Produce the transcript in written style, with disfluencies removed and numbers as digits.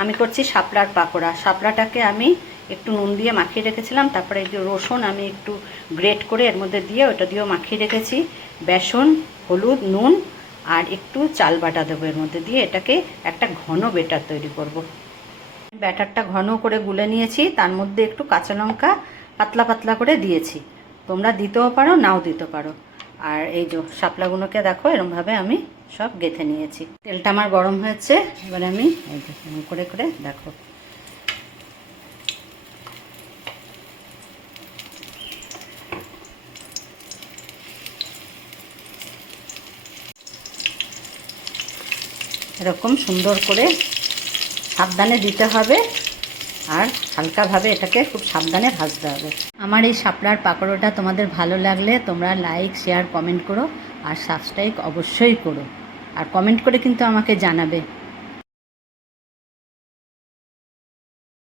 আমি করছি শাপলার পাকোড়া। শাপলাটাকে আমি একটু নুন দিয়ে মাখিয়ে রেখেছিলাম, তারপরে এই যে রসুন আমি একটু গ্রেট করে এর মধ্যে দিয়ে ওটা দিয়েও মাখিয়ে রেখেছি। বেসন, হলুদ, নুন আর একটু চাল বাটা দেবো এর মধ্যে দিয়ে, এটাকে একটা ঘন বেটার তৈরি করব। ব্যাটারটা ঘন করে গুলে নিয়েছি, তার মধ্যে একটু কাঁচা লঙ্কা পাতলা পাতলা করে দিয়েছি। তোমরা দিতেও পারো, নাও দিতে পারো। আর এই যে শাপলাগুলোকে দেখো এরমভাবে আমি সব গেঁথে নিয়েছি। তেলটা আমার গরম হয়েছে, এবার আমি এই যে করে করে দেখো এরকম সুন্দর করে সাবধানে দিতে হবে, আর হালকাভাবে এটাকে খুব সাবধানে ভাজতে হবে। আমার এই শাপলার পাকোড়াটা তোমাদের ভালো লাগলে তোমরা লাইক, শেয়ার, কমেন্ট করো, আর সাবস্ক্রাইব অবশ্যই করো। আর কমেন্ট করে কিন্তু আমাকে জানাবে।